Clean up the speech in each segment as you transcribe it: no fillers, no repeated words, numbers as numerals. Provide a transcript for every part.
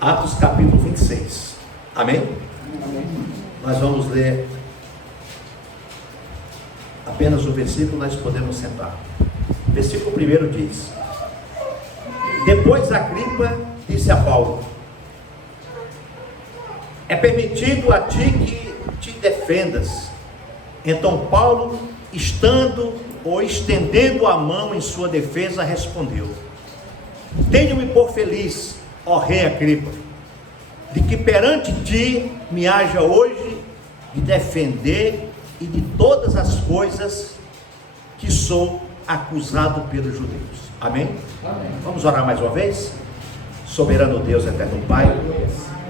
Atos capítulo 26. Amém? Amém. Nós vamos ler apenas o versículo, nós podemos sentar. Versículo 1 diz: Depois Agripa disse a Paulo: É permitido a ti que te defendas. Então Paulo, estendendo a mão em sua defesa, respondeu: Tenho-me por feliz, ó rei Agripa, de que perante ti me haja hoje de defender e de todas as coisas que sou acusado pelos judeus. Amém? Amém. Vamos orar mais uma vez? Soberano Deus, eterno Pai,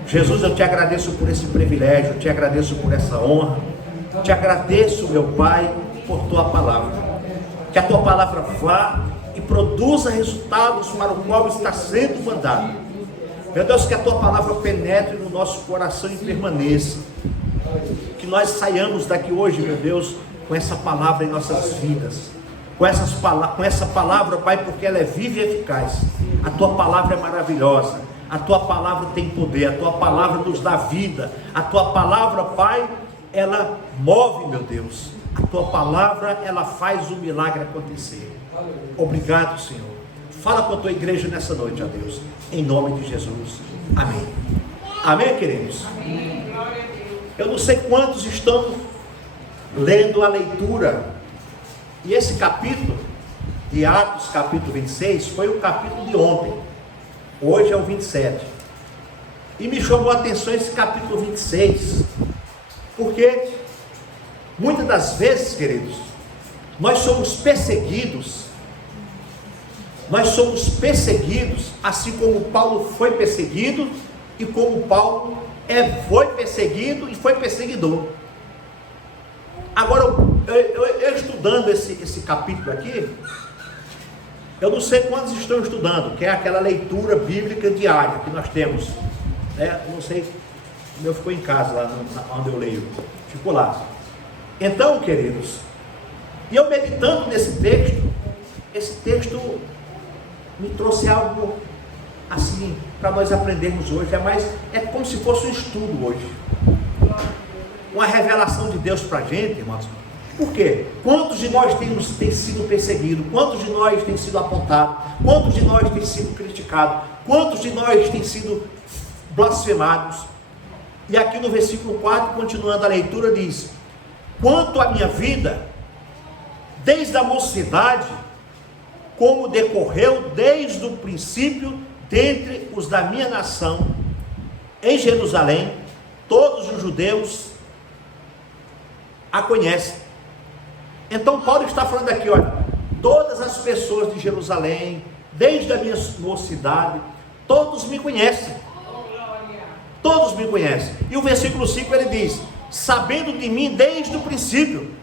Jesus, eu te agradeço por esse privilégio, te agradeço por essa honra, te agradeço, meu Pai, por tua palavra. Que a tua palavra vá e produza resultados para o qual está sendo mandado. Meu Deus, que a tua palavra penetre no nosso coração e permaneça. Que nós saiamos daqui hoje, meu Deus, com essa palavra em nossas vidas. Com essa palavra, Pai, porque ela é viva e eficaz. A tua palavra é maravilhosa. A tua palavra tem poder. A tua palavra nos dá vida. A tua palavra, Pai, ela move, meu Deus. A tua palavra, ela faz o milagre acontecer. Obrigado, Senhor. Fala com a tua igreja nessa noite, ó Deus, em nome de Jesus. Amém. Amém, queridos? Amém. Eu não sei quantos estão lendo a leitura, e esse capítulo de Atos, capítulo 26, foi o capítulo de ontem. Hoje é o 27. E me chamou a atenção esse capítulo 26, porque muitas das vezes, queridos, nós somos perseguidos, assim como Paulo foi perseguido, e como Paulo foi perseguido e foi perseguidor. Agora, eu estudando esse capítulo aqui, eu não sei quantos estão estudando, que é aquela leitura bíblica diária que nós temos, né? Eu não sei, o meu ficou em casa, lá onde eu leio, ficou lá. Então, queridos, e eu meditando nesse texto, esse texto me trouxe algo assim, para nós aprendermos hoje, é como se fosse um estudo hoje, uma revelação de Deus para a gente, irmãos. Por quê? Quantos de nós tem sido perseguidos? Quantos de nós tem sido apontado? Quantos de nós tem sido criticado? Quantos de nós tem sido blasfemados? E aqui no versículo 4, continuando a leitura, diz: Quanto à minha vida, desde a mocidade, como decorreu desde o princípio dentre os da minha nação, em Jerusalém, todos os judeus a conhecem. Então Paulo está falando aqui, olha, todas as pessoas de Jerusalém, desde a minha mocidade, todos me conhecem. Todos me conhecem. E o versículo 5 ele diz: sabendo de mim desde o princípio,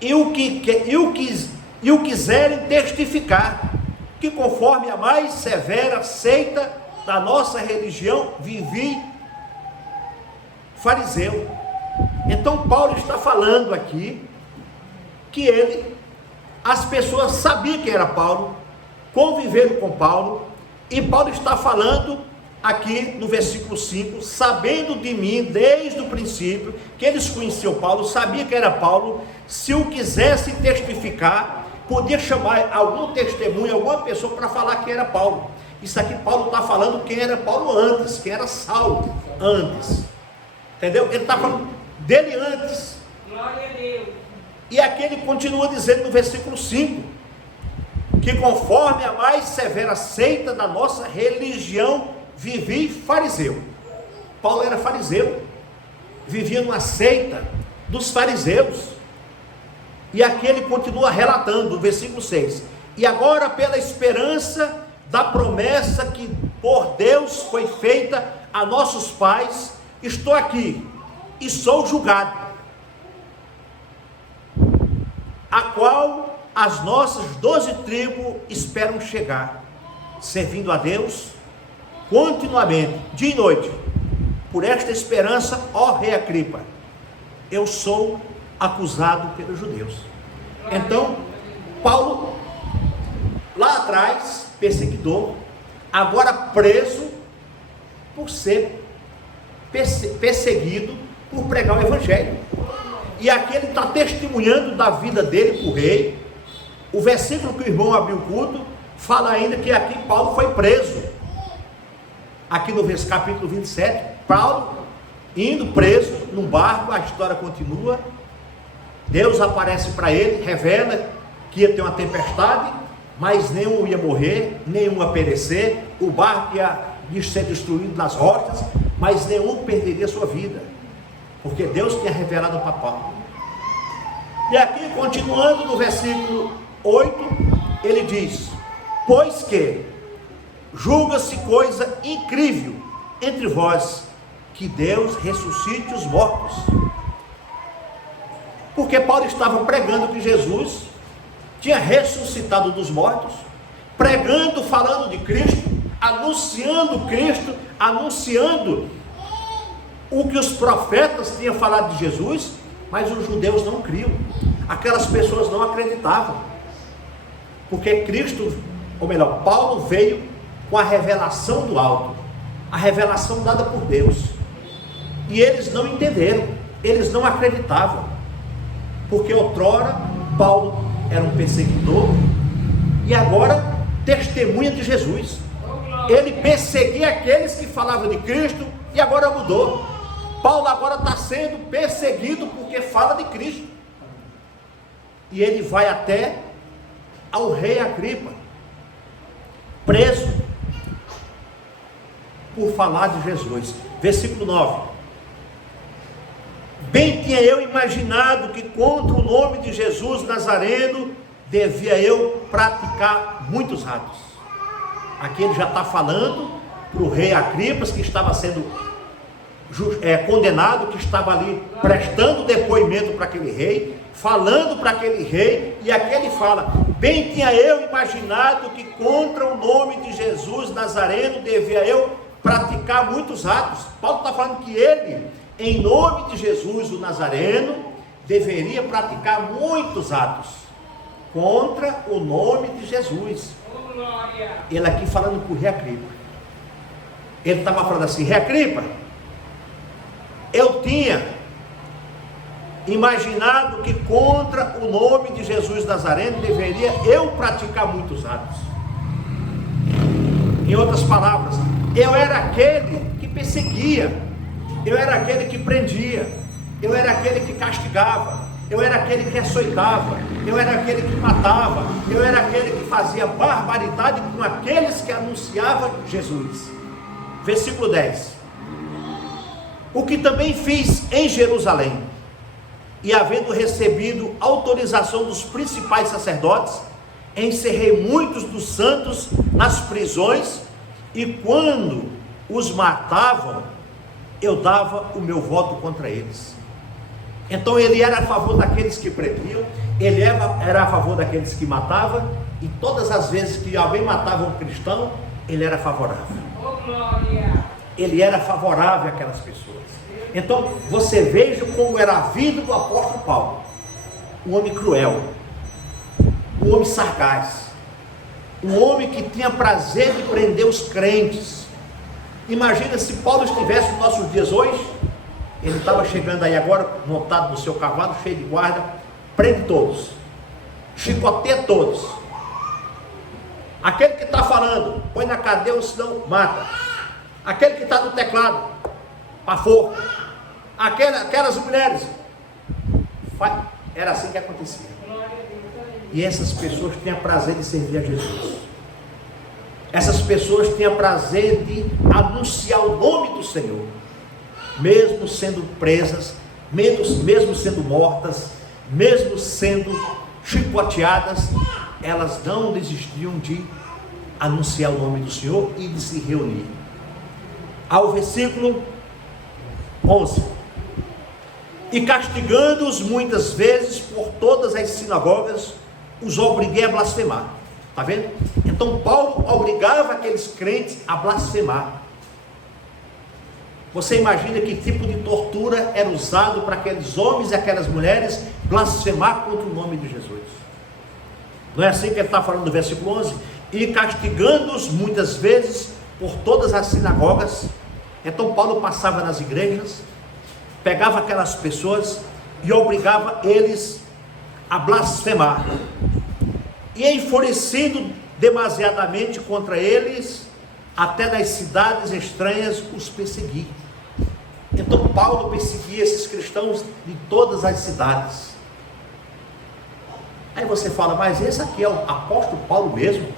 e o quiserem testificar, que conforme a mais severa seita da nossa religião, vivi fariseu. Então Paulo está falando aqui que as pessoas sabiam que era Paulo, conviveram com Paulo, e Paulo está falando aqui no versículo 5, sabendo de mim desde o princípio, que eles conheciam Paulo, sabia que era Paulo. Se o quisesse testificar, podia chamar algum testemunho, alguma pessoa para falar que era Paulo. Isso aqui Paulo está falando quem era Paulo antes, quem era Saulo antes, entendeu? Ele está falando dele antes. Glória a Deus. E aqui ele continua dizendo no versículo 5, que conforme a mais severa seita da nossa religião, vivi fariseu. Paulo era fariseu, vivia numa seita dos fariseus. E aqui ele continua relatando, no versículo 6, e agora pela esperança da promessa que por Deus foi feita a nossos pais, estou aqui e sou julgado, a qual as nossas 12 tribos esperam chegar, servindo a Deus continuamente, dia e noite. Por esta esperança, ó rei Agripa, eu sou acusado pelos judeus. Então, Paulo, lá atrás, perseguidor, agora preso por ser perseguido por pregar o evangelho. E aqui ele está testemunhando da vida dele para o rei. O versículo que o irmão abriu o culto fala ainda que aqui Paulo foi preso. Aqui no capítulo 27, Paulo indo preso num barco, a história continua. Deus aparece para ele, revela que ia ter uma tempestade, mas nenhum ia morrer, nenhum ia perecer, o barco ia ser destruído nas rochas, mas nenhum perderia sua vida, porque Deus tinha revelado para Paulo. E aqui, continuando no versículo 8, ele diz: pois que julga-se coisa incrível entre vós, que Deus ressuscite os mortos. Porque Paulo estava pregando que Jesus tinha ressuscitado dos mortos, pregando, falando de Cristo, anunciando o que os profetas tinham falado de Jesus, mas os judeus não criam, aquelas pessoas não acreditavam, porque Cristo, ou melhor, Paulo veio com a revelação do alto, a revelação dada por Deus, e eles não entenderam, eles não acreditavam, porque outrora Paulo era um perseguidor, e agora testemunha de Jesus. Ele perseguia aqueles que falavam de Cristo, e agora mudou. Paulo agora está sendo perseguido porque fala de Cristo, e ele vai até ao rei Agripa, preso por falar de Jesus. Versículo 9: bem tinha eu imaginado que contra o nome de Jesus Nazareno devia eu praticar muitos atos. Aqui ele já está falando para o rei Agripas, que estava sendo condenado, que estava ali prestando depoimento para aquele rei, falando para aquele rei, e aqui ele fala: bem tinha eu imaginado que contra o nome de Jesus Nazareno devia eu praticar muitos atos. Paulo está falando que ele, em nome de Jesus o Nazareno, deveria praticar muitos atos contra o nome de Jesus. Ele aqui falando para o rei Agripa, ele estava falando assim: rei Agripa, eu tinha imaginado que contra o nome de Jesus Nazareno deveria eu praticar muitos atos. Em outras palavras, eu era aquele que perseguia, eu era aquele que prendia, eu era aquele que castigava, eu era aquele que açoitava, eu era aquele que matava, eu era aquele que fazia barbaridade com aqueles que anunciavam Jesus. Versículo 10: o que também fiz em Jerusalém, e havendo recebido autorização dos principais sacerdotes, encerrei muitos dos santos nas prisões, e quando os matavam, eu dava o meu voto contra eles. Então ele era a favor daqueles que prendiam, ele era a favor daqueles que matavam, e todas as vezes que alguém matava um cristão, ele era favorável. Ele era favorável àquelas pessoas. Então você veja como era a vida do apóstolo Paulo: um homem cruel, um homem sagaz, um homem que tinha prazer de prender os crentes. Imagina se Paulo estivesse nos nossos dias hoje. Ele estava chegando aí agora, montado no seu cavalo, cheio de guarda, prende todos, chicoteia todos. Aquele que está falando, põe na cadeia, ou senão mata. Aquele que está no teclado, para fogo. Aquelas mulheres, era assim que acontecia. E essas pessoas tinham prazer de servir a Jesus. Essas pessoas tinham prazer de anunciar o nome do Senhor, mesmo sendo presas, mesmo sendo mortas, mesmo sendo chicoteadas, elas não desistiam de anunciar o nome do Senhor e de se reunir. Ao versículo 11: e castigando-os muitas vezes por todas as sinagogas, os obriguei a blasfemar. Está vendo? Então Paulo obrigava aqueles crentes a blasfemar. Você imagina que tipo de tortura era usado para aqueles homens e aquelas mulheres blasfemar contra o nome de Jesus? Não é assim que ele está falando no versículo 11? e castigando-os muitas vezes por todas as sinagogas. Então Paulo passava nas igrejas, pegava aquelas pessoas e obrigava eles a blasfemar, e enfurecido demasiadamente contra eles, até nas cidades estranhas os perseguia. Então Paulo perseguia esses cristãos de todas as cidades. Aí você fala, mas esse aqui é o apóstolo Paulo mesmo,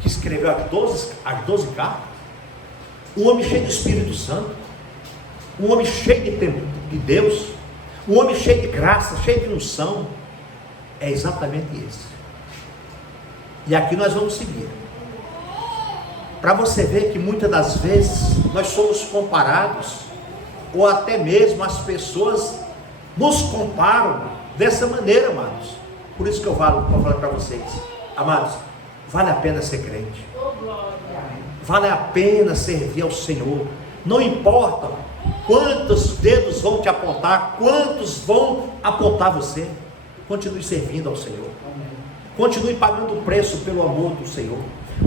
que escreveu as 12 cartas? Um homem cheio do Espírito Santo, um homem cheio de tempo de Deus, um homem cheio de graça, cheio de unção. É exatamente esse. E aqui nós vamos seguir, para você ver que muitas das vezes nós somos comparados, ou até mesmo as pessoas nos comparam dessa maneira, amados. Por isso que eu falo para vocês, amados, vale a pena ser crente, vale a pena servir ao Senhor. Não importa quantos dedos vão te apontar, quantos vão apontar você, continue servindo ao Senhor, continue pagando o preço pelo amor do Senhor,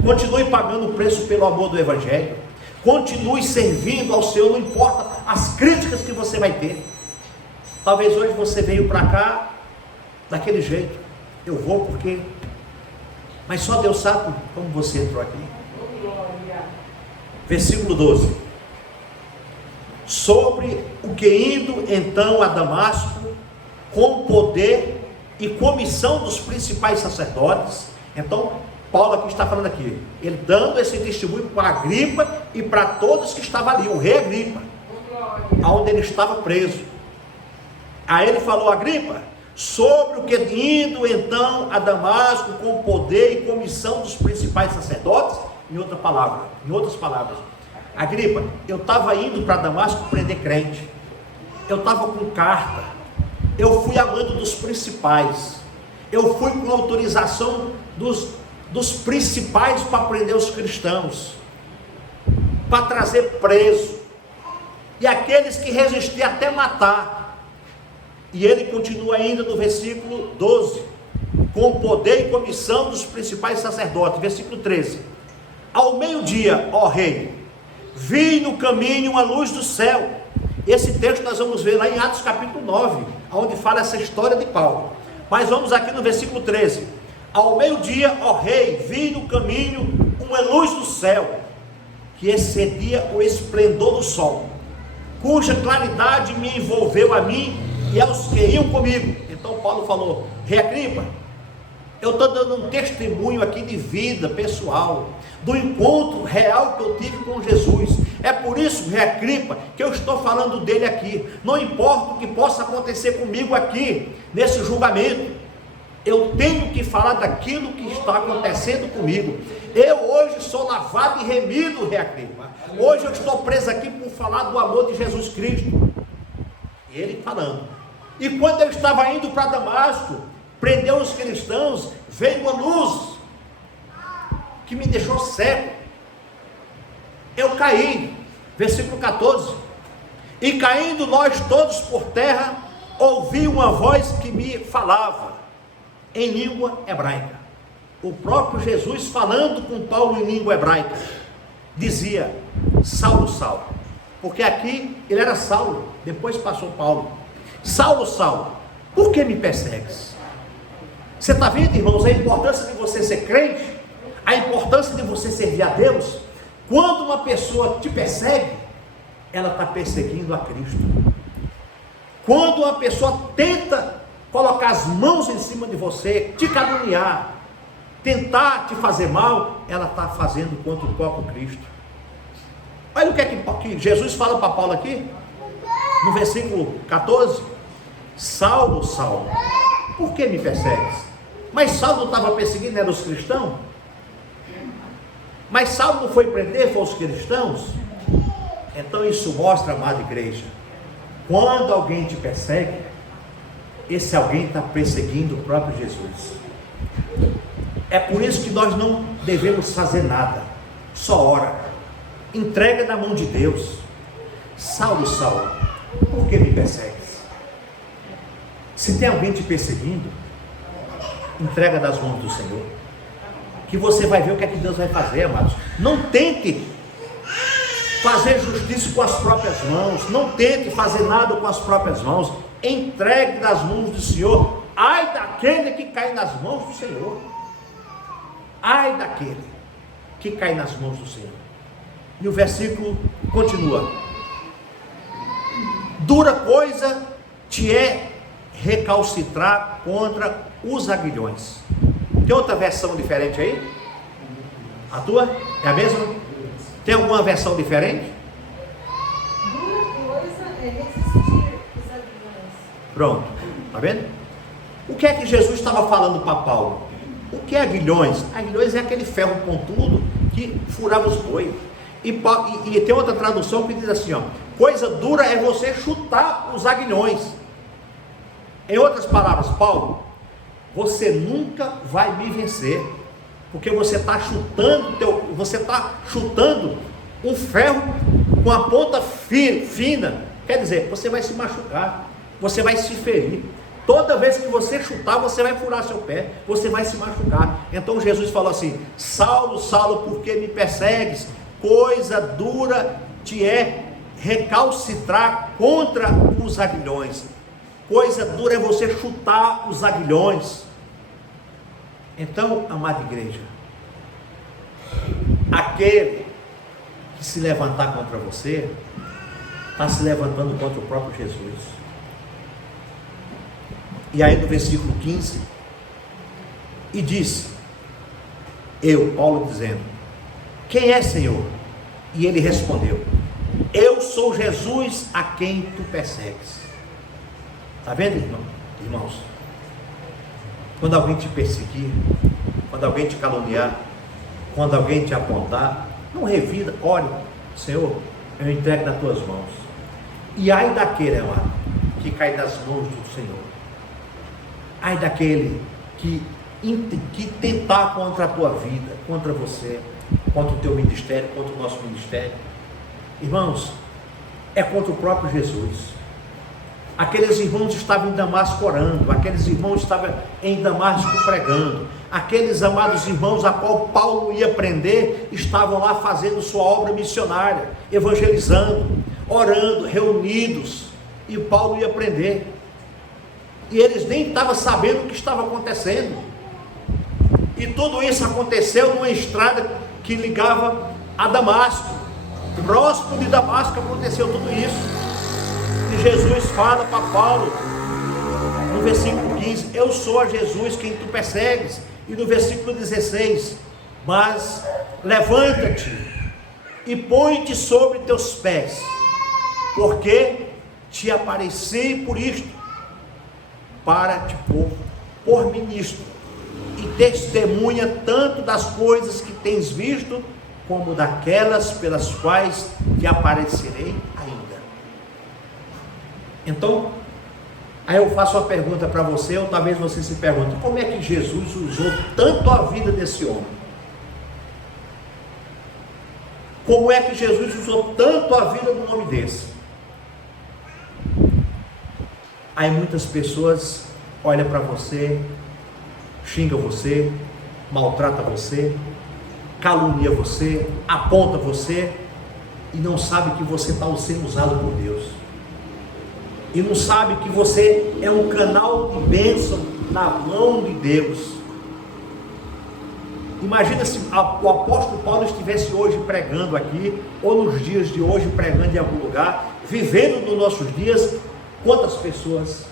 continue pagando o preço pelo amor do Evangelho, continue servindo ao Senhor, não importa as críticas que você vai ter. Talvez hoje você veio para cá daquele jeito, eu vou porque, mas só Deus sabe como você entrou aqui. Versículo 12: sobre o que indo então a Damasco, com poder e comissão dos principais sacerdotes. Então Paulo aqui está falando aqui, ele dando esse testemunho para Agripa e para todos que estavam ali, o rei Agripa, aonde ele estava preso. Aí ele falou, Agripa, sobre o que indo então a Damasco, com poder e comissão dos principais sacerdotes. Em outras palavras, Agripa, eu estava indo para Damasco prender crente, eu estava com carta, eu fui a mando dos principais, eu fui com autorização dos principais para prender os cristãos, para trazer preso, e aqueles que resistiam até matar. E ele continua ainda no versículo 12, com poder e comissão dos principais sacerdotes. Versículo 13: ao meio-dia, ó rei, vi no caminho uma luz do céu. Esse texto nós vamos ver lá em Atos capítulo 9, onde fala essa história de Paulo. Mas vamos aqui no versículo 13: ao meio-dia, ó rei, vi no caminho uma luz do céu, que excedia o esplendor do sol, cuja claridade me envolveu a mim e aos que iam comigo. Então Paulo falou, rei Agripa, eu estou dando um testemunho aqui de vida pessoal, do encontro real que eu tive com Jesus. É por isso, rei Agripa, que eu estou falando dele aqui. Não importa o que possa acontecer comigo aqui, nesse julgamento, eu tenho que falar daquilo que está acontecendo comigo. Eu hoje sou lavado e remido, rei Agripa. Hoje eu estou preso aqui por falar do amor de Jesus Cristo. E ele falando, e quando eu estava indo para Damasco, prendeu os cristãos, veio uma luz que me deixou cego, eu caí. Versículo 14: e caindo nós todos por terra, ouvi uma voz que me falava em língua hebraica. O próprio Jesus falando com Paulo em língua hebraica, dizia, Saulo, Saulo, porque aqui ele era Saulo, depois passou Paulo. Saulo, Saulo, por que me persegues? Você está vendo, irmãos, a importância de você ser crente, a importância de você servir a Deus? Quando uma pessoa te persegue, ela está perseguindo a Cristo. Quando uma pessoa tenta colocar as mãos em cima de você, te caluniar, tentar te fazer mal, ela está fazendo contra o próprio Cristo. Olha o que é que Jesus fala para Paulo aqui, no versículo 14: Saulo, Saulo, por que me persegues? Mas Saulo estava perseguindo, era os cristãos? Mas Saulo não foi prender, foi os cristãos? Então isso mostra, amada igreja, quando alguém te persegue, esse alguém está perseguindo o próprio Jesus. É por isso que nós não devemos fazer nada, só ora, entrega na mão de Deus. Saulo, Saulo, por que me persegues? Se tem alguém te perseguindo, entrega nas mãos do Senhor, que você vai ver o que é que Deus vai fazer, amados. Não tente fazer justiça com as próprias mãos, não tente fazer nada com as próprias mãos, entregue nas mãos do Senhor. Ai daquele que cai nas mãos do Senhor, ai daquele que cai nas mãos do Senhor. E o versículo continua: dura coisa te é recalcitrar contra os aguilhões. Tem outra versão diferente aí? A tua? É a mesma? Tem alguma versão diferente? Dura coisa é resistir os aguilhões. Pronto, está vendo? O que é que Jesus estava falando para Paulo? O que é aguilhões? Aguilhões é aquele ferro pontudo que furava os bois. E tem outra tradução que diz assim, ó: coisa dura é você chutar os aguilhões. Em outras palavras, Paulo, você nunca vai me vencer, porque você está chutando um ferro com a ponta fina. Quer dizer, você vai se machucar, você vai se ferir. Toda vez que você chutar, você vai furar seu pé, você vai se machucar. Então Jesus falou assim: Saulo, Saulo, por que me persegues? Coisa dura te é recalcitrar contra os aguilhões. Coisa dura é você chutar os aguilhões. Então, amada igreja, aquele que se levantar contra você, está se levantando contra o próprio Jesus. E aí no versículo 15, e disse, Paulo dizendo: quem é, Senhor? E ele respondeu: eu sou Jesus a quem tu persegues. Está vendo, irmãos? Quando alguém te perseguir, quando alguém te caluniar, quando alguém te apontar, não revida, ore: Senhor, eu entrego nas tuas mãos. E ai daquele, amado, que cai nas mãos do Senhor. Ai daquele que tentar contra a tua vida, contra você, contra o teu ministério, contra o nosso ministério. Irmãos, é contra o próprio Jesus. Aqueles irmãos estavam em Damasco orando, aqueles irmãos estavam em Damasco pregando, aqueles amados irmãos a qual Paulo ia prender, estavam lá fazendo sua obra missionária, evangelizando, orando, reunidos, e Paulo ia prender, e eles nem estavam sabendo o que estava acontecendo. E tudo isso aconteceu numa estrada que ligava a Damasco. Próximo de Damasco aconteceu tudo isso. E Jesus fala para Paulo, no versículo 15: eu sou a Jesus quem tu persegues. E no versículo 16: mas levanta-te e põe-te sobre teus pés, porque te apareci por isto, para te pôr por ministro e testemunha tanto das coisas que tens visto, como daquelas pelas quais te aparecerei ainda. Então, aí eu faço uma pergunta para você, ou talvez você se pergunte: como é que Jesus usou tanto a vida desse homem? Como é que Jesus usou tanto a vida de um homem desse? Aí muitas pessoas olham para você, xingam você, maltrata você, calunia você, aponta você, e não sabe que você está sendo usado por Deus, e não sabe que você é um canal de bênção na mão de Deus. Imagina se o apóstolo Paulo estivesse hoje pregando aqui, ou nos dias de hoje pregando em algum lugar, vivendo nos nossos dias, quantas pessoas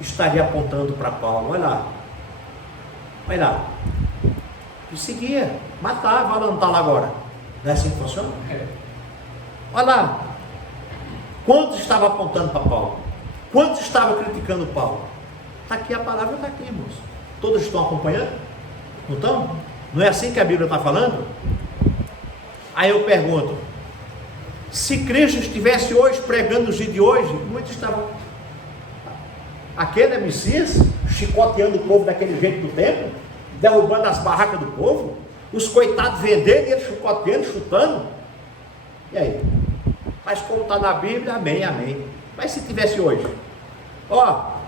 estariam apontando para Paulo? Olha lá, e seguia, matava, olha, não está lá agora, não é assim que funciona? Olha lá, quantos estavam apontando para Paulo? Quantos estavam criticando Paulo? Está aqui, a palavra está aqui, irmãos. Todos estão acompanhando? Não estão? Não é assim que a Bíblia está falando? Aí eu pergunto: se Cristo estivesse hoje pregando nos dias de hoje, muitos estavam: aquele é Messias, chicoteando o povo daquele jeito do templo, derrubando as barracas do povo, os coitados vendendo, ele chicoteando, chutando. E aí? Mas como está na Bíblia, amém, amém. Mas se tivesse hoje,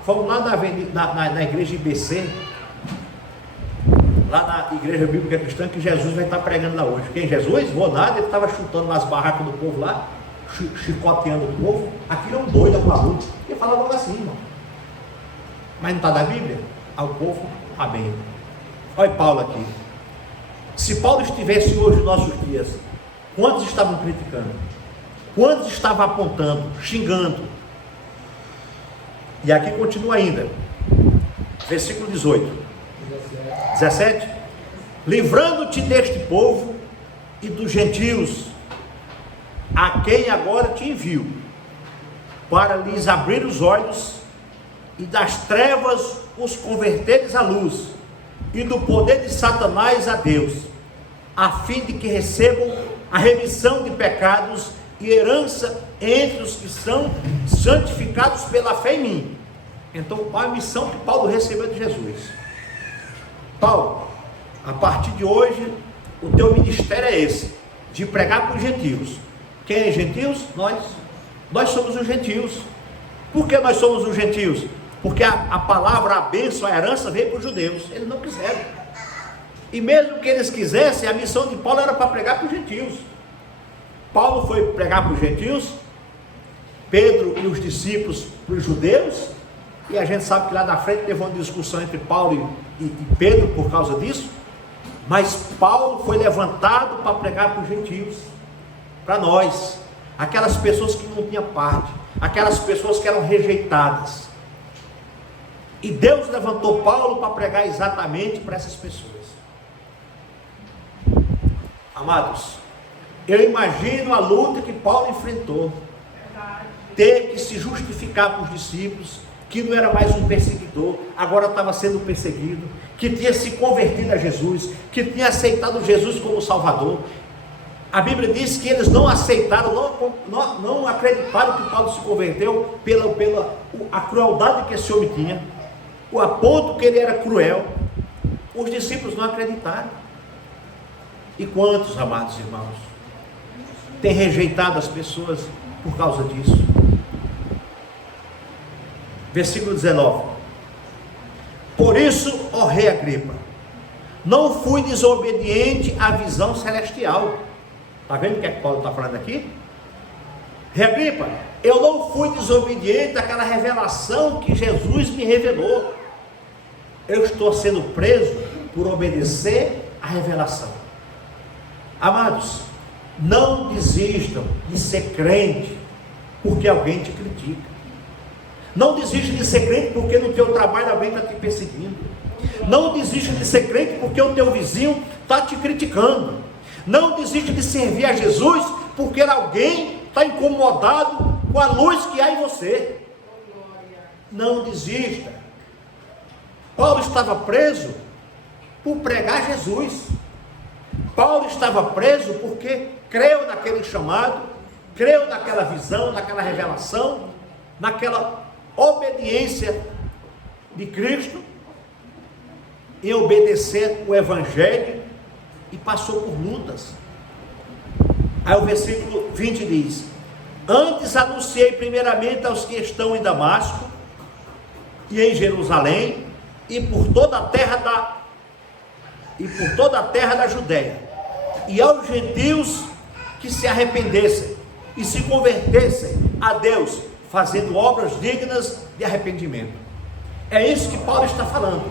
fomos lá na igreja IBC, lá na Igreja Bíblica Cristã, que Jesus vai estar pregando lá hoje. Quem? Jesus? Vou nada, ele estava chutando nas barracas do povo lá, chicoteando o povo. Aquilo é um doido, é um maluco. Ele fala logo assim, irmão. Mas não está na Bíblia? Ao povo, amém. Olha Paulo aqui. Se Paulo estivesse hoje nos nossos dias, quantos estavam criticando? Quantos estavam apontando, xingando? E aqui continua ainda. Versículo 18. 17. Livrando-te deste povo e dos gentios, a quem agora te envio, para lhes abrir os olhos e das trevas os converteres à luz, e do poder de Satanás a Deus, a fim de que recebam a remissão de pecados e herança entre os que são santificados pela fé em mim. Então, qual a missão que Paulo recebeu de Jesus? Paulo, a partir de hoje, o teu ministério é esse, de pregar para os gentios. Quem é gentios? Nós somos os gentios. Por que nós somos os gentios? Porque a palavra, a bênção, a herança veio para os judeus. Eles não quiseram. E mesmo que eles quisessem, a missão de Paulo era para pregar para os gentios. Paulo foi pregar para os gentios, Pedro e os discípulos para os judeus, e a gente sabe que lá na frente teve uma discussão entre Paulo e Pedro por causa disso, mas Paulo foi levantado para pregar para os gentios, para nós, aquelas pessoas que não tinham parte, aquelas pessoas que eram rejeitadas. E Deus levantou Paulo para pregar exatamente para essas pessoas. Amados, eu imagino a luta que Paulo enfrentou, ter que se justificar para os discípulos, que não era mais um perseguidor, agora estava sendo perseguido, que tinha se convertido a Jesus, que tinha aceitado Jesus como Salvador. A Bíblia diz que eles não aceitaram, não acreditaram que Paulo se converteu pela a crueldade que esse homem tinha, a ponto que ele era cruel. Os discípulos não acreditaram. E quantos, amados irmãos, têm rejeitado as pessoas por causa disso? Versículo 19. Por isso, ó rei Agripa, não fui desobediente à visão celestial. Está vendo o que é que Paulo está falando aqui? Rei Agripa, eu não fui desobediente àquela revelação que Jesus me revelou. Eu estou sendo preso por obedecer à revelação. Amados, não desistam de ser crente porque alguém te critica. Não desista de ser crente porque no teu trabalho alguém está te perseguindo. Não desista de ser crente porque o teu vizinho está te criticando. Não desista de servir a Jesus porque alguém está incomodado com a luz que há em você. Não desista. Paulo estava preso por pregar Jesus. Paulo estava preso porque creu naquele chamado, creu naquela visão, naquela revelação, naquela obediência de Cristo, em obedecer o Evangelho, e passou por lutas. Aí o versículo 20 diz: antes anunciei primeiramente aos que estão em Damasco e em Jerusalém e por toda a terra da Judéia, e aos gentios que se arrependessem e se convertessem a Deus, fazendo obras dignas de arrependimento. É isso que Paulo está falando.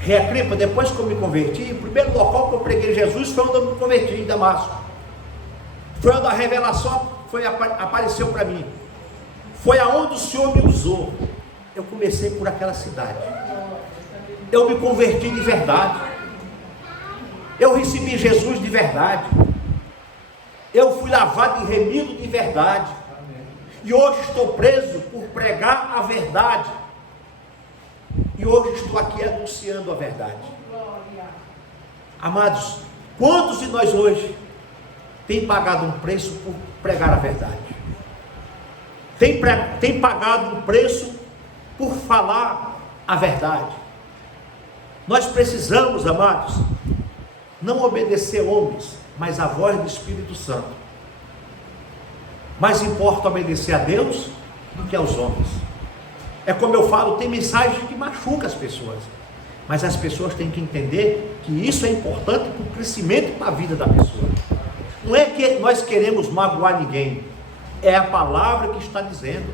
Rei Agripa, depois que eu me converti, o primeiro local que eu preguei Jesus foi onde eu me converti, em Damasco. Foi onde a revelação apareceu para mim. Foi aonde o Senhor me usou. Eu comecei por aquela cidade. Eu me converti de verdade. Eu recebi Jesus de verdade. Eu fui lavado e remido de verdade. E hoje estou preso por pregar a verdade. E hoje estou aqui anunciando a verdade. Amados, quantos de nós hoje tem pagado um preço por pregar a verdade? Tem pagado um preço por falar a verdade? Nós precisamos, amados, não obedecer homens, mas a voz do Espírito Santo. Mais importa obedecer a Deus do que aos homens. É como eu falo, tem mensagens que machucam as pessoas. Mas as pessoas têm que entender que isso é importante para o crescimento e para a vida da pessoa. Não é que nós queremos magoar ninguém, é a palavra que está dizendo.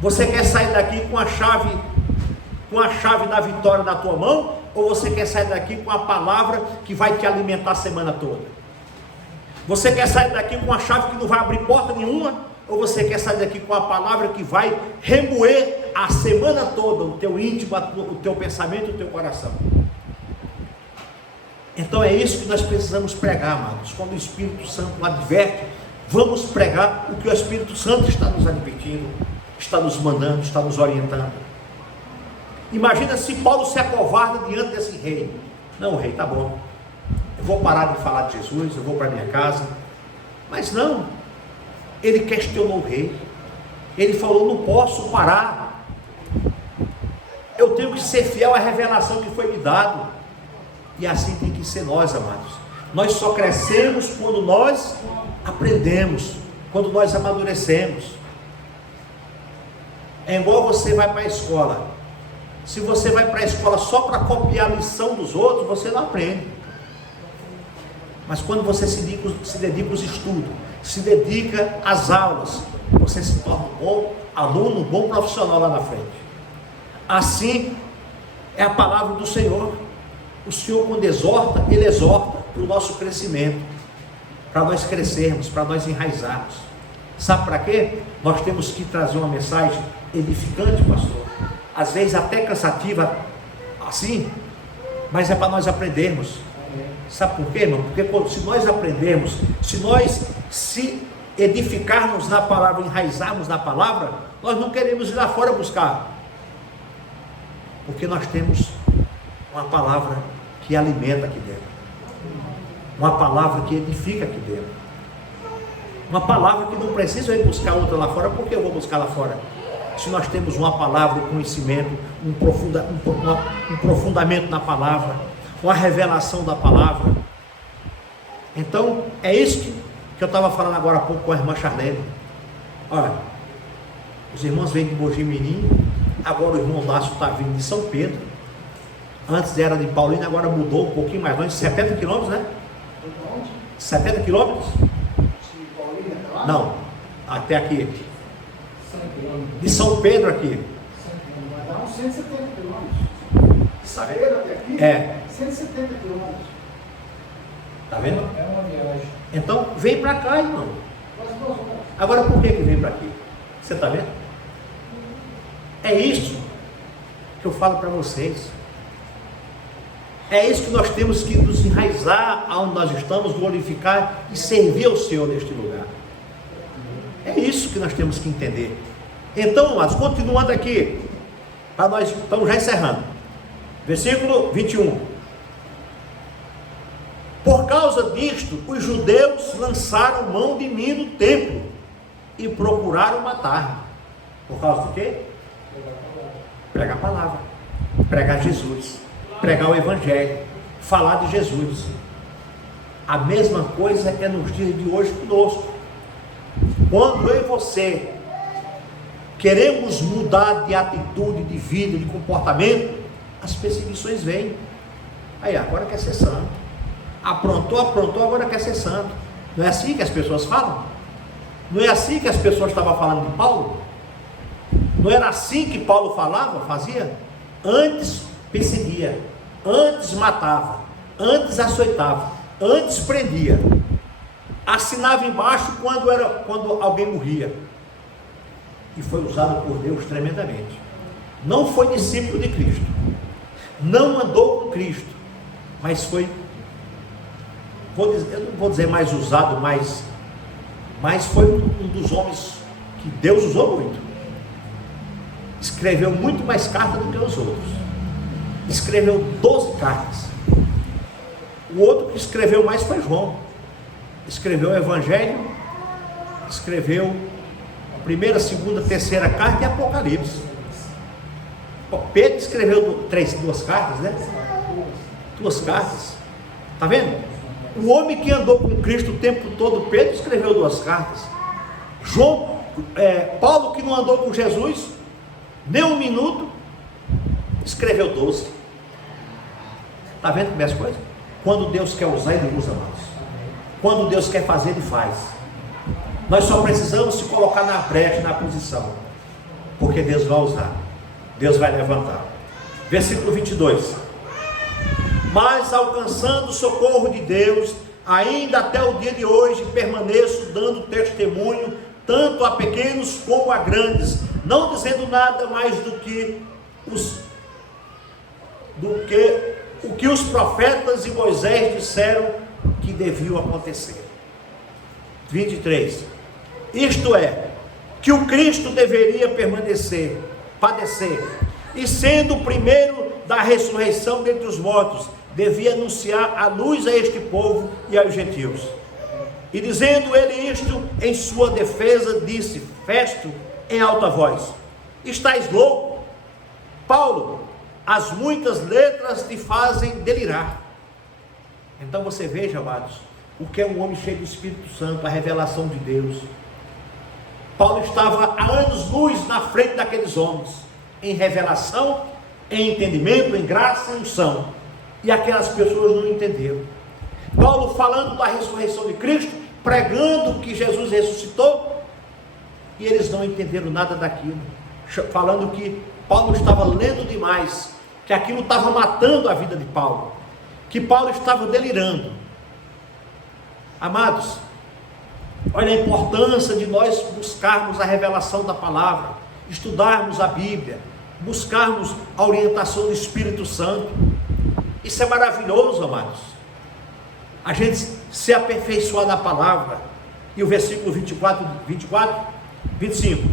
Você quer sair daqui com a chave da vitória na tua mão, ou você quer sair daqui com a palavra que vai te alimentar a semana toda? Você quer sair daqui com a chave que não vai abrir porta nenhuma, ou você quer sair daqui com a palavra que vai remoer a semana toda o teu íntimo, o teu pensamento e o teu coração? Então é isso que nós precisamos pregar, amados. Quando o Espírito Santo adverte, vamos pregar o que o Espírito Santo está nos advertindo, está nos mandando, está nos orientando. Imagina se Paulo se acovarda diante desse rei. Não, rei, tá bom, eu vou parar de falar de Jesus, eu vou para minha casa. Mas não, ele questionou o rei. Ele falou: não posso parar, eu tenho que ser fiel à revelação que foi me dado. E assim tem que ser nós, amados. Nós só crescemos quando nós aprendemos, quando nós amadurecemos. É igual você vai para a escola. Se você vai para a escola só para copiar a lição dos outros, você não aprende. Mas quando você se dedica aos estudos, se dedica às aulas, você se torna um bom aluno, um bom profissional lá na frente. Assim é a palavra do Senhor. O Senhor, quando exorta, Ele exorta para o nosso crescimento, para nós crescermos, para nós enraizarmos. Sabe para quê? Nós temos que trazer uma mensagem edificante, pastor, às vezes até cansativa, assim, mas é para nós aprendermos. Sabe por quê, irmão? Porque se nós aprendermos, se nós se edificarmos na palavra, enraizarmos na palavra, nós não queremos ir lá fora buscar, porque nós temos uma palavra que alimenta aqui dentro, uma palavra que edifica aqui dentro, uma palavra que não precisa ir buscar outra lá fora. Por que eu vou buscar lá fora? Se nós temos uma palavra, um conhecimento, um aprofundamento na palavra, uma revelação da palavra. Então é isso que eu estava falando agora há pouco com a irmã Charlene. Olha, os irmãos vêm de Mojimirim, agora o irmão Lácio está vindo de São Pedro. Antes era de Paulínia, agora mudou um pouquinho mais longe, 70 quilômetros, né? 70 quilômetros? Não, até aqui. De São Pedro aqui. Vai dar uns 170 quilômetros. De São Pedro até aqui? É. 170 quilômetros. Tá vendo? É uma viagem. Então vem para cá, irmão. Quase 2 horas. Agora por que vem para aqui? Você está vendo? É isso que eu falo para vocês. É isso que nós temos que nos enraizar aonde nós estamos, glorificar e servir ao Senhor neste lugar. É isso que nós temos que entender. Então, mas continuando aqui, para nós estamos já encerrando. Versículo 21. Por causa disto, os judeus lançaram mão de mim no templo e procuraram matar-me. Por causa do quê? Pregar a palavra, pregar Jesus, pregar o Evangelho, falar de Jesus. A mesma coisa é nos dias de hoje conosco. Quando eu e você queremos mudar de atitude, de vida, de comportamento, as perseguições vêm. Aí, agora quer ser santo. Aprontou, agora quer ser santo. Não é assim que as pessoas falam? Não é assim que as pessoas estavam falando de Paulo? Não era assim que Paulo falava, fazia? Antes perseguia, antes matava, antes açoitava, antes prendia, assinava embaixo quando alguém morria, e foi usado por Deus tremendamente. Não foi discípulo de Cristo, não andou com Cristo, mas foi, eu não vou dizer mais usado, mas foi um dos homens que Deus usou muito. Escreveu muito mais cartas do que os outros. Escreveu 12 cartas. O outro que escreveu mais foi João. Escreveu o Evangelho, escreveu a primeira, segunda, terceira carta e Apocalipse. Pedro escreveu duas cartas, né? 2 cartas. Está vendo? O homem que andou com Cristo o tempo todo, Pedro, escreveu 2 cartas. Paulo, que não andou com Jesus nem um minuto, escreveu 12. Está vendo como é as coisas? Quando Deus quer usar, Ele usa, amados. Quando Deus quer fazer, Ele faz. Nós só precisamos se colocar na brecha, na posição, porque Deus vai usar, Deus vai levantar. Versículo 22. Mas alcançando o socorro de Deus, ainda até o dia de hoje permaneço dando testemunho, tanto a pequenos como a grandes, não dizendo nada mais do que o que os profetas e Moisés disseram que deviam acontecer. 23. Isto é, que o Cristo deveria padecer, e sendo o primeiro da ressurreição dentre os mortos, devia anunciar a luz a este povo e aos gentios. E dizendo ele isto, em sua defesa, disse Festo em alta voz: Estais louco, Paulo, as muitas letras te fazem delirar. Então você veja, amados, o que é um homem cheio do Espírito Santo, a revelação de Deus. Paulo estava há anos-luz na frente daqueles homens, em revelação, em entendimento, em graça, em unção, e aquelas pessoas não entenderam. Paulo falando da ressurreição de Cristo, pregando que Jesus ressuscitou, e eles não entenderam nada daquilo, falando que Paulo estava lendo demais, que aquilo estava matando a vida de Paulo, que Paulo estava delirando. Amados, olha a importância de nós buscarmos a revelação da palavra, estudarmos a Bíblia, buscarmos a orientação do Espírito Santo. Isso é maravilhoso, amados, a gente se aperfeiçoar na palavra. E o versículo 25,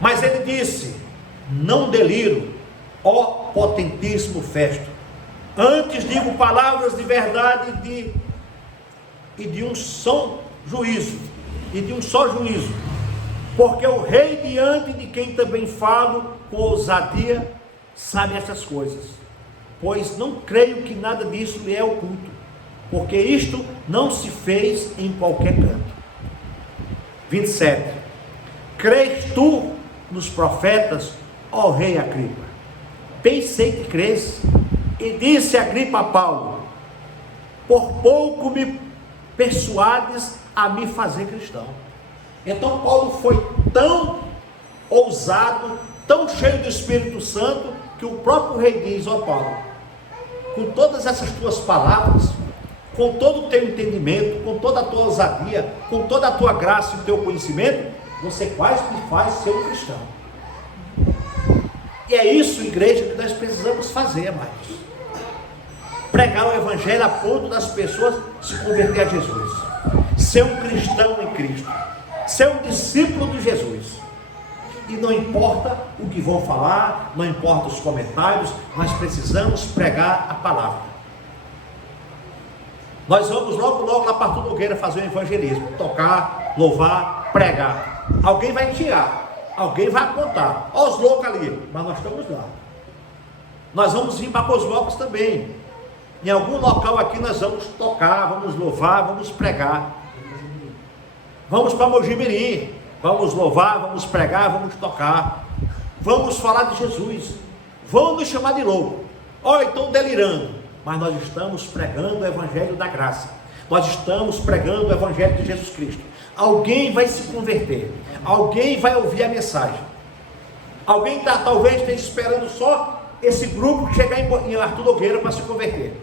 mas ele disse: não deliro, ó potentíssimo Festo, antes digo palavras de verdade e de um só juízo, porque o rei, diante de quem também falo com ousadia, sabe estas coisas, pois não creio que nada disso lhe é oculto, porque isto não se fez em qualquer canto. 27. Crês tu nos profetas, ó rei Agripa? Pensei que crês. E disse Agripa a Paulo: por pouco me persuades a me fazer cristão. Então Paulo foi tão ousado, tão cheio do Espírito Santo, que o próprio rei diz: ó Paulo, com todas essas tuas palavras, com todo o teu entendimento, com toda a tua ousadia, com toda a tua graça e o teu conhecimento, você quase me faz ser um cristão. E é isso, igreja, que nós precisamos fazer, amados. Pregar o Evangelho a ponto das pessoas se converter a Jesus, ser um cristão em Cristo, ser um discípulo de Jesus. E não importa o que vão falar, não importa os comentários, nós precisamos pregar a palavra. Nós vamos logo lá para Arthur Nogueira fazer um evangelismo, tocar, louvar, pregar. Alguém vai tirar, alguém vai apontar: ó os loucos ali, mas nós estamos lá. Nós vamos vir para Cosmópolis também. Em algum local aqui nós vamos tocar, vamos louvar, vamos pregar. Vamos para Mojimirim, vamos louvar, vamos pregar, vamos tocar. Vamos falar de Jesus. Vão nos chamar de louco. Ó, estão delirando. Mas nós estamos pregando o Evangelho da graça. Nós estamos pregando o Evangelho de Jesus Cristo. Alguém vai se converter. Alguém vai ouvir a mensagem. Alguém talvez esteja esperando só esse grupo chegar em Arthur Nogueira para se converter.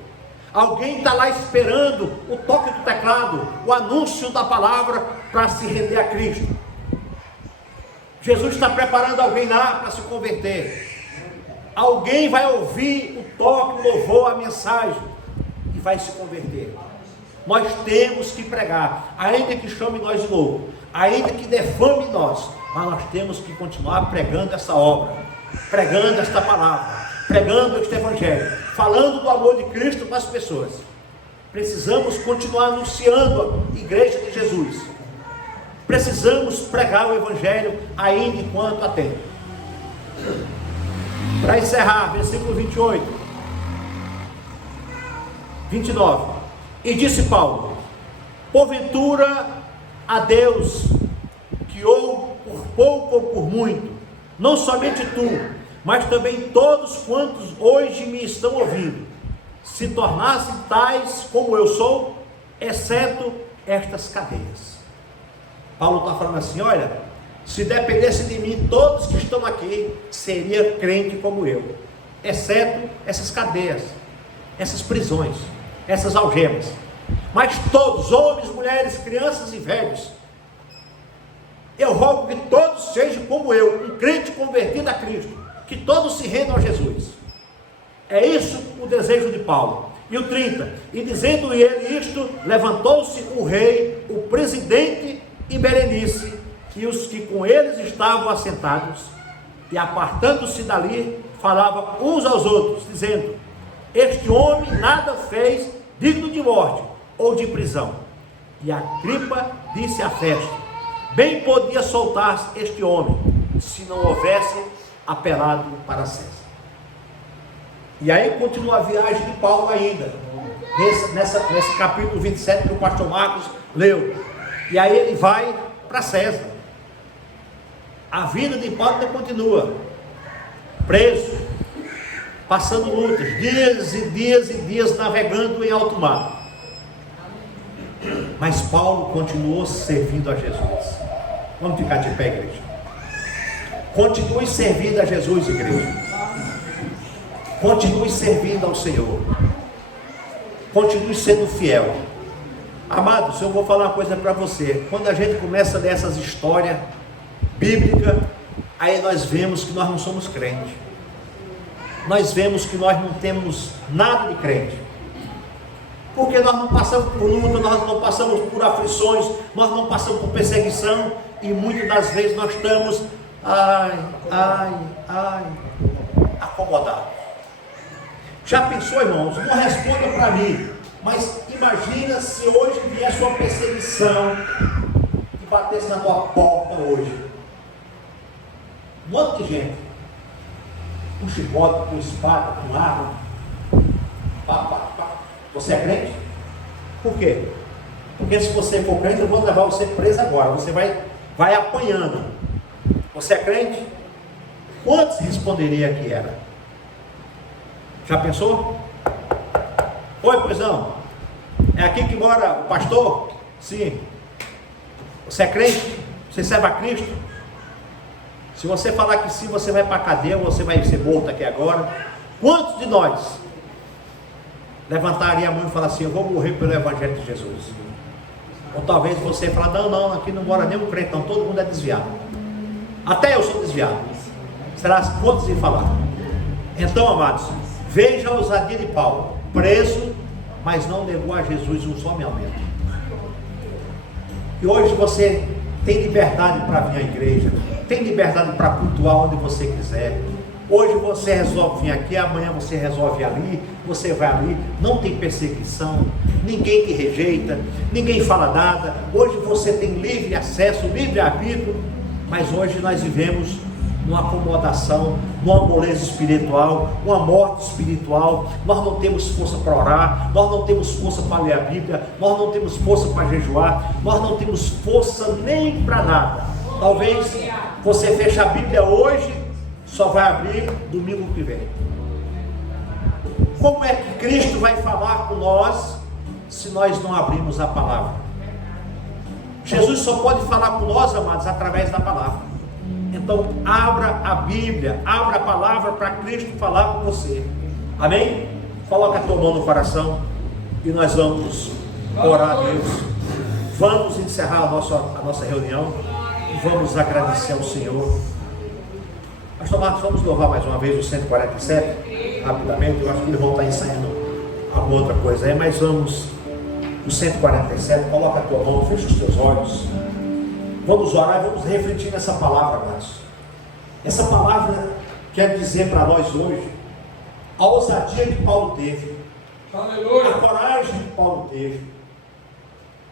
Alguém está lá esperando o toque do teclado, o anúncio da palavra para se render a Cristo. Jesus está preparando alguém lá para se converter. Alguém vai ouvir o toque, o louvor, a mensagem e vai se converter. Nós temos que pregar, ainda que chame nós de louco, ainda que defame nós, mas nós temos que continuar pregando essa obra, pregando esta palavra, pregando este Evangelho, falando do amor de Cristo para as pessoas. Precisamos continuar anunciando a igreja de Jesus. Precisamos pregar o Evangelho ainda enquanto há tempo. Para encerrar, versículo 28, 29. E disse Paulo: porventura a Deus, que ou por pouco ou por muito, não somente tu, mas também todos quantos hoje me estão ouvindo, se tornassem tais como eu sou, exceto estas cadeias. Paulo está falando assim: olha, se dependesse de mim, todos que estão aqui seria crente como eu, exceto essas cadeias, essas prisões, essas algemas. Mas todos, homens, mulheres, crianças e velhos, eu rogo que todos sejam como eu, um crente convertido a Cristo, que todos se rendam a Jesus. É isso o desejo de Paulo. E o 30, e dizendo ele isto, levantou-se o rei, o presidente e Berenice, e os que com eles estavam assentados, e apartando-se dali, falavam uns aos outros, dizendo: este homem nada fez digno de morte ou de prisão. E Agripa disse a Festo: bem podia soltar este homem, se não houvesse apelado para César. E aí continua a viagem de Paulo ainda, nesse capítulo 27 que o pastor Marcos leu. E aí ele vai para César. A vida de Paulo ainda continua, preso, passando lutas, dias e dias e dias navegando em alto mar. Mas Paulo continuou servindo a Jesus. Vamos ficar de pé, igreja. Continue servindo a Jesus, igreja. Continue servindo ao Senhor. Continue sendo fiel. Amados, eu vou falar uma coisa para você. Quando a gente começa a ler essas histórias bíblicas, aí nós vemos que nós não somos crentes. Nós vemos que nós não temos nada de crente. Porque nós não passamos por luta, nós não passamos por aflições, nós não passamos por perseguição, e muitas das vezes nós estamos acomodados. Já pensou, irmãos? Não responda para mim, mas imagina se hoje viesse uma perseguição e batesse na tua porta hoje. Um monte de gente, com chicote, com espada, com arma, Você é crente? Por quê? Porque se você for crente, eu vou levar você preso agora. Você vai apanhando. Você é crente? Quantos responderia que era? Já pensou? Oi, pois não. É aqui que mora o pastor? Sim. Você é crente? Você serve a Cristo? Se você falar que sim, você vai para a cadeia, você vai ser morto aqui agora. Quantos de nós levantaria a mão e falar assim: eu vou morrer pelo Evangelho de Jesus? Ou talvez você falar: não, aqui não mora nenhum crente, não, todo mundo é desviado. Até eu sou desviado. Será quantos iam falar? Então, amados, veja a ousadia de Paulo, preso, mas não negou a Jesus um só momento. E hoje você tem liberdade para vir à igreja, tem liberdade para cultuar onde você quiser. Hoje você resolve vir aqui, amanhã você resolve ir ali, você vai ali, não tem perseguição, ninguém te rejeita, ninguém fala nada. Hoje você tem livre acesso, livre arbítrio, mas hoje nós vivemos numa acomodação, numa moleza espiritual, uma morte espiritual. Nós não temos força para orar, nós não temos força para ler a Bíblia, nós não temos força para jejuar, nós não temos força nem para nada. Talvez você feche a Bíblia hoje, só vai abrir domingo que vem. Como é que Cristo vai falar com nós se nós não abrirmos a palavra? Jesus só pode falar com nós, amados, através da palavra. Então abra a Bíblia, abra a palavra para Cristo falar com você. Amém? Coloca a tua mão no coração e nós vamos orar a Deus. Vamos encerrar a nossa reunião e vamos agradecer ao Senhor. Pastor Marcos, vamos louvar mais uma vez o 147, rapidamente. Eu acho que eles vão estar ensaiando alguma outra coisa aí, mas vamos, o 147, coloca a tua mão, fecha os teus olhos. Vamos orar e vamos refletir nessa palavra, amados. Essa palavra quer dizer para nós hoje a ousadia que Paulo teve, a coragem que Paulo teve,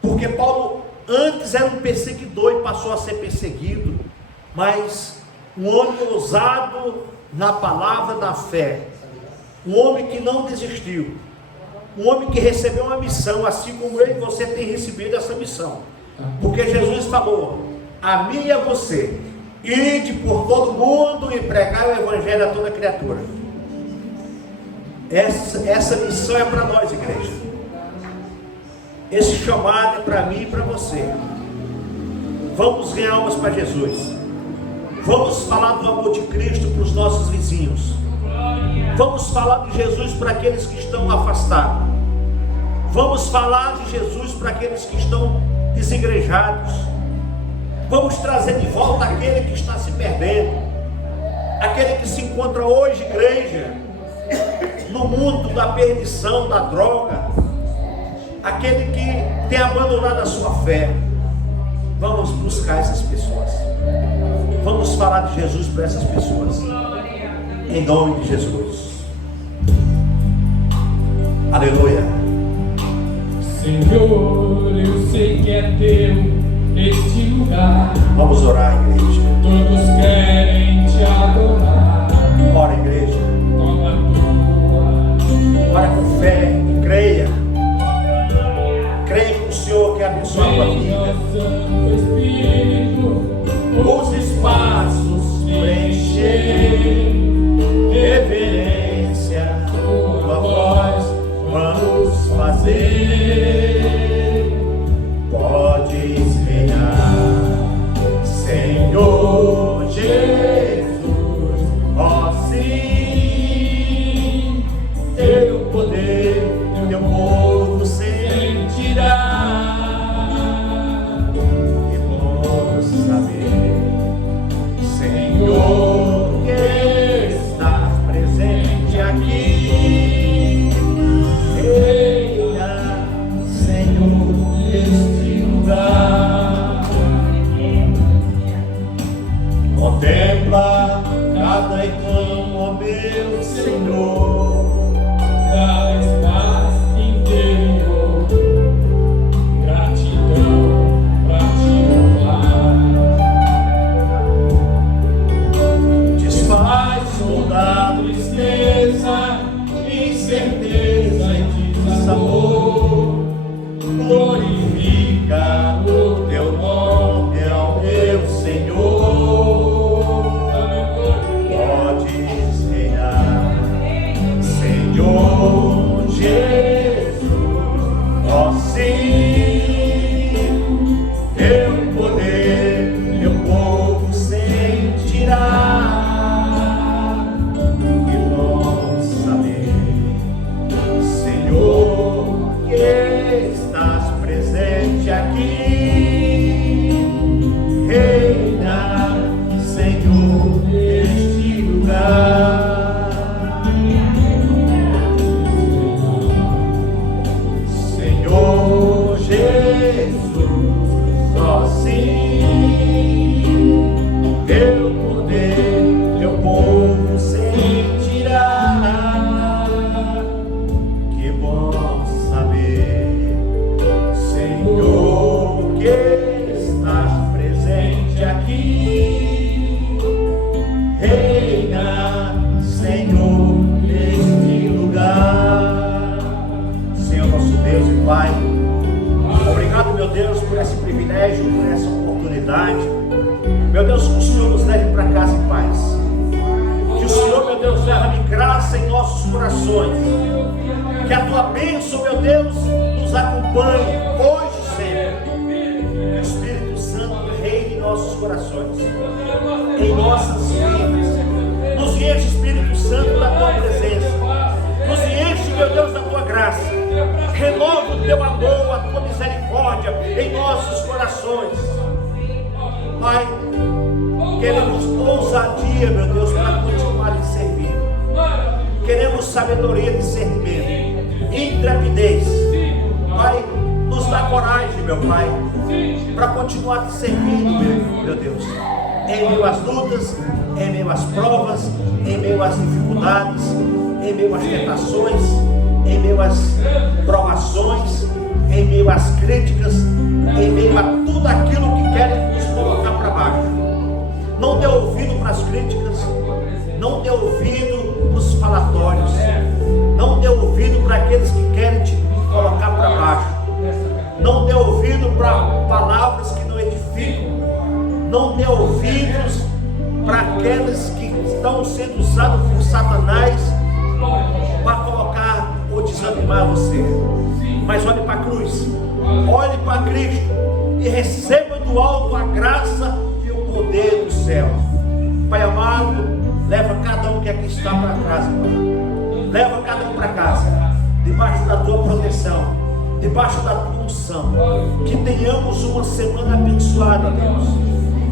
porque Paulo antes era um perseguidor e passou a ser perseguido, mas um homem ousado na palavra da fé, um homem que não desistiu, um homem que recebeu uma missão, assim como eu e você tem recebido essa missão, porque Jesus falou: a mim e a você Ide por todo mundo e pregai o evangelho a toda criatura. Essa missão é para nós, igreja. Esse chamado é para mim e para você. Vamos ganhar almas para Jesus. Vamos falar do amor de Cristo para os nossos vizinhos. Vamos falar de Jesus para aqueles que estão afastados. Vamos falar de Jesus para aqueles que estão desigrejados. Vamos trazer de volta aquele que está se perdendo, aquele que se encontra hoje, igreja, no mundo da perdição, da droga, aquele que tem abandonado a sua fé. Vamos buscar essas pessoas. Vamos falar de Jesus para essas pessoas, em nome de Jesus. Aleluia. Senhor, eu sei que é teu este lugar. Vamos orar, igreja. Todos querem te adorar. Ora, igreja. Toma tua. Ora com fé e creia. Creia que o Senhor quer abençoar a tua Vem, vida. ó Santo Espírito, Os espaços preencher, reverência, tua voz vamos fazer. Podes reinar, Senhor Jesus, ó sim, teu poder, teu povo sentirá. E bom saber, Senhor, que estás presente aqui. Reina, Senhor, neste lugar. Contempla cada irmão, ó meu Senhor. dá-lhes paz interior, gratidão pra te louvar. Desfaz toda tristeza, incerteza e dissabor. Glorifica o teu nome, ó meu Senhor. Podes reinar, Senhor Jesus, ó sim, teu poder, teu povo sentirá. E nós saber, Senhor, que estás presente aqui. Reina, Senhor, neste lugar. Senhor Jesus, só sim, teu poder, teu povo sentirá. Que bom saber, Senhor, que estás presente aqui. Reina, Senhor, neste lugar. Senhor, nosso Deus e Pai, obrigado, meu Deus, por esse privilégio, por essa oportunidade. Meu Deus, que o Senhor nos leve para casa em paz. Que o Senhor, meu Deus, derrame graça em nossos corações. Que a tua bênção, meu Deus, nos acompanhe hoje e sempre. Que o Espírito Santo reine em nossos corações, em nossas vidas. Nos enche, Espírito Santo, da tua presença. Nos enche, meu Deus, da tua graça. Renova o teu amor, a tua misericórdia em nossos corações. Pai, queremos ousadia, meu Deus, para continuar te servindo. Queremos sabedoria de discernimento, intrepidez. Pai, nos dá coragem, meu Pai, para continuar te servindo, meu Deus. Em meio às lutas, em meio às provas, em meio às dificuldades, em meio às tentações, em meio às provações, em meio às críticas, em meio a tudo aquilo que querem nos colocar para baixo. Não dê ouvido para as críticas, não dê ouvido para os falatórios, não dê ouvido para aqueles que querem te colocar para baixo, não dê ouvido para palavras que não edificam, não dê ouvidos para aqueles que estão sendo usados por Satanás para colocar ou desanimar você. Mas olhe para a cruz, olhe para Cristo e receba do alto a graça e o poder do céu. Pai amado, leva cada um que aqui está para casa, Pai. Leva cada um para casa, debaixo da tua proteção, debaixo da tua unção. Que tenhamos uma semana abençoada, Deus.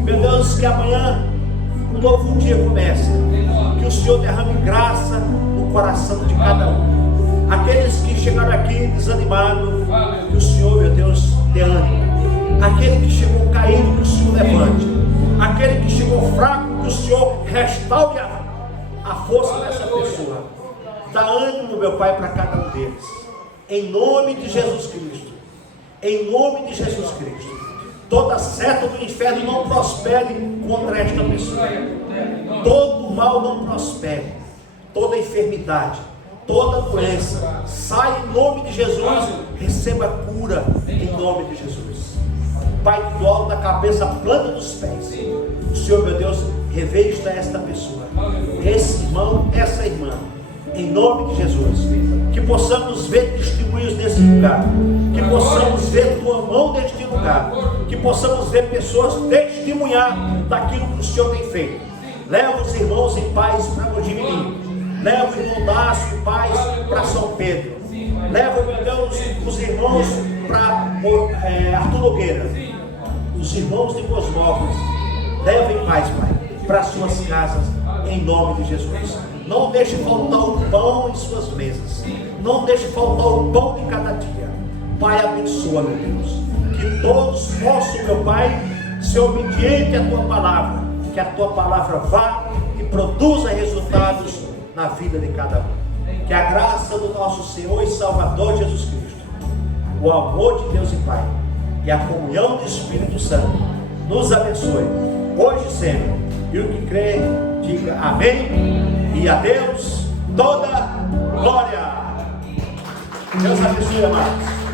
Meu Deus, que amanhã um novo dia comece. Que o Senhor derrame graça no coração de cada um. Aqueles que chegaram aqui desanimados, que o Senhor, meu Deus, dê ânimo. Aquele que chegou caído, que o Senhor levante. Aquele que chegou fraco, que o Senhor restaure a força dessa pessoa. Dá ânimo, meu Pai, para cada um deles. Em nome de Jesus Cristo. Em nome de Jesus Cristo. Toda seta do inferno não prospere contra esta pessoa. Todo mal não prospere. Toda enfermidade, toda doença, sai em nome de Jesus. Receba cura em nome de Jesus. Pai, do alto da cabeça, planta dos pés. O Senhor, meu Deus, revista esta pessoa, esse irmão, essa irmã, em nome de Jesus. Que possamos ver testemunhos nesse lugar, que possamos ver tua mão neste lugar, que possamos ver pessoas testemunhar daquilo que o Senhor tem feito. Leva os irmãos em paz para Mojimirim, leva o irmão Dácio em paz para São Pedro, leva, meu Deus, os irmãos para Arthur Nogueira, os irmãos de Cosmópolis. Leva em paz, Pai, para suas casas, em nome de Jesus. Não deixe faltar o pão em suas mesas. Não deixe faltar o pão de cada dia. Pai, abençoa, meu Deus. Que todos possam, meu Pai, ser obedientes à tua palavra. Que a tua palavra vá e produza resultados na vida de cada um. Que a graça do nosso Senhor e Salvador Jesus Cristo, o amor de Deus e Pai e a comunhão do Espírito Santo nos abençoe, hoje e sempre. E o que crê, diga amém. E a Deus toda glória. Deus abençoe, amados.